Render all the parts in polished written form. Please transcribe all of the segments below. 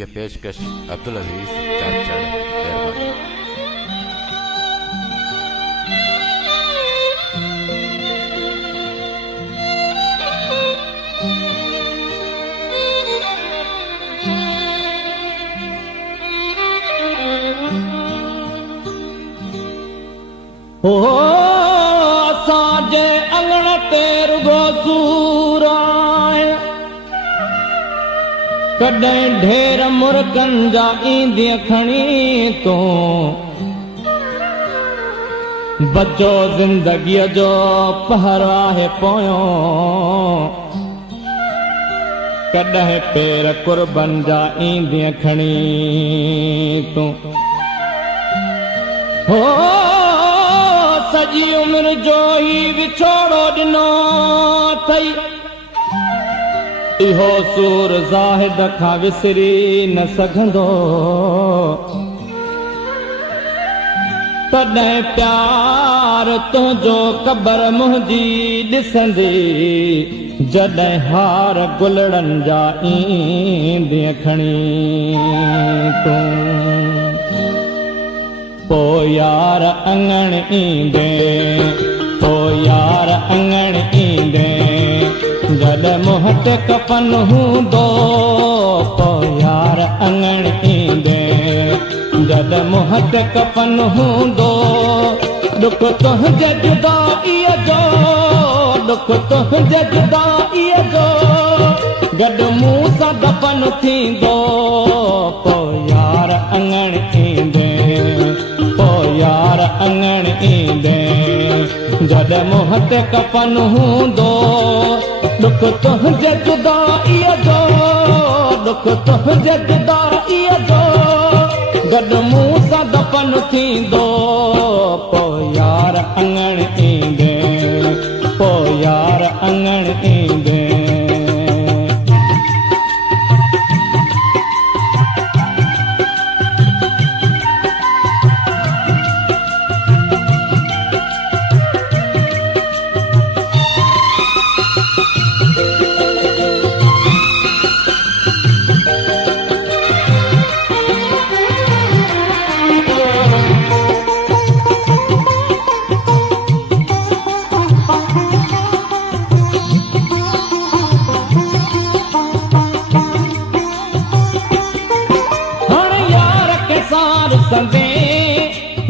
ये पेशकश अब्दुल अजीज चाचड़ मेहरबानी। हो असांजे अंगण ते रुगो सूर आहे, कॾहिं ढेर मुर्कनि जा ईंदी खणी तूं, बचो ज़िंदगीअ जो पहर आहे पोयों, कॾहिं पेर कुर्बन जा ईंदी खणी तूं। हो सॼी उमिरि जो ई विछोड़ो ॾिनो अथई, इहो सूर ज़ाहिद खां विसरी न सघंदो, तॾहिं प्यार तुंहिंजो क़बर मुंहिंजी ॾिसंदी, जॾहिं हार गुलड़नि जा ईंदी खणी तूं। पोइ यार अंगण ईंदे, पोइ यार अंगण ईंदे, जॾहिं मुंहं ते कफन हूंदो, पोइ यार अंगण ईंदे, जॾहिं मुंहं ते कफन हूंदो, दुख तुंहिंजे जुदाईअ जो, दुख तुंहिंजे जुदाईअ जो, गॾु मूं सां दफ़न थींदो, पोइ यार अंगण ईंदे, पोइ यार अंगण ईंदे, जॾहिं मुंहं ते कफन हूंदो, दुख तुंहिंजे जुदाईअ जो, दुख तुंहिंजे जुदाईअ जो, गॾु मूं सां दफ़न थींदो, पोइ यार अंगण ईंदे, पोइ यार अंगण ईंदे।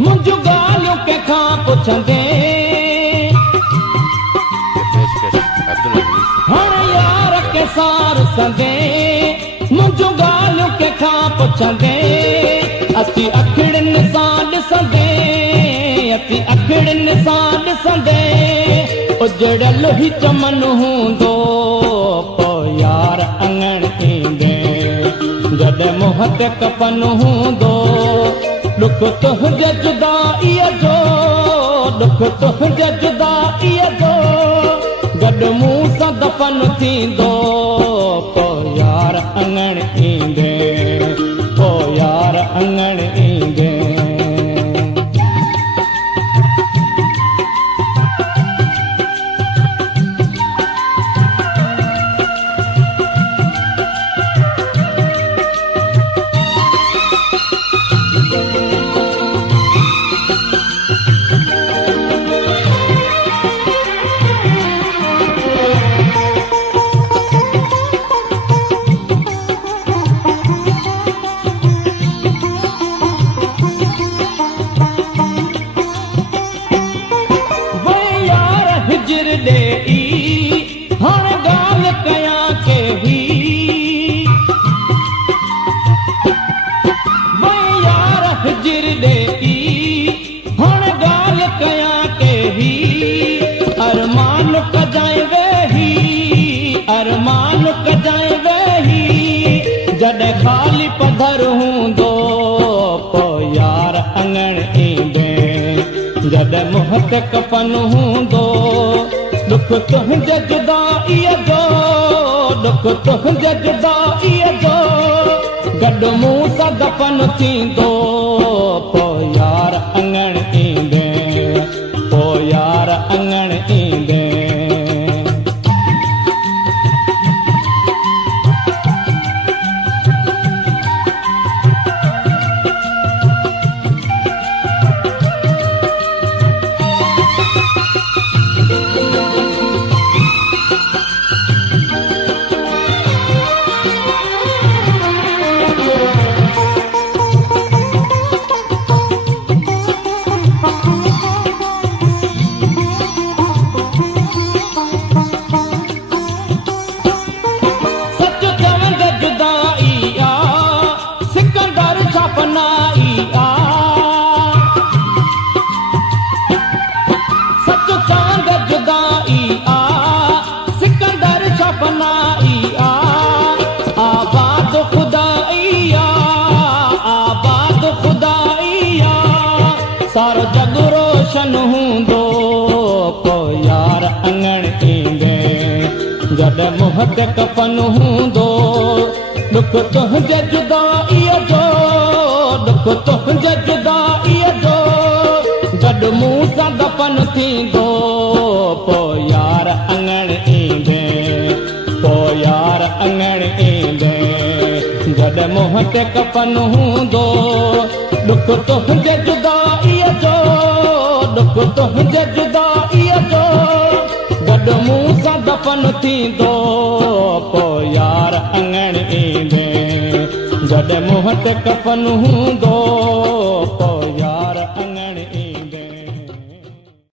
मुंहिंजूं ॻाल्हियूं कंहिंखां पुछंदे, हाणे यार के सार संदे, मुंहिंजूं ॻाल्हियूं कंहिंखां पुछंदे, असीं अखिड़ियुनि सां ॾिसंदे, असीं अखिड़ियुनि सां ॾिसंदे, उजड़ियल ई चमन हूंदो, पोइ यार अंगण ईंदे, जॾहिं मुंहं ते कफन हूंदो, दुख तुंहिंजे जुदाईअ जो, दुख तुंहिंजे जुदाईअ जो, गॾु मूं सां दफ़न थींदो, पोइ यार अंगण ईंदे, पोइ यार अंगण ईंदे। हाणे ॻाल्हि कयां के भी, यार हिजर ॾेई, हाणे ॻाल्हि कयां के भी, अरमान कजांइ वेही, अरमान कजांइ वेही, जॾहिं ख़ाली पधर हूंदो, पोइ यार अंगण ईंदे, जॾहिं मुंहं ते कफन हूंदो, दुख तुंहिंजे जुदाईअ जो, दुख तुंहिंजे जुदाईअ जो, गॾु मूं सां दफ़न थींदो, पोइ यार अंगण ईंदे, पोइ यार अंगण ईंदे। जॾहिं मुंहं ते कफन हूंदो दुख तुंहिंजे जुदाईअ जो दुख तुंहिंजे जुदाईअ जो गॾु मूं सां दफ़न थींदो पोइ यार अङण ईंदे पोइ यार अङण ईंदे जॾहिं मुंहं ते कफन हूंदो दुख तुंहिंजे जुदाईअ जो दुख तुंहिंजे जुदाईअ जो गॾु मूं सां दफ़न थींदो पोइ यार अङण ईंदे जॾहिं मुंहं ते कफन हूंदो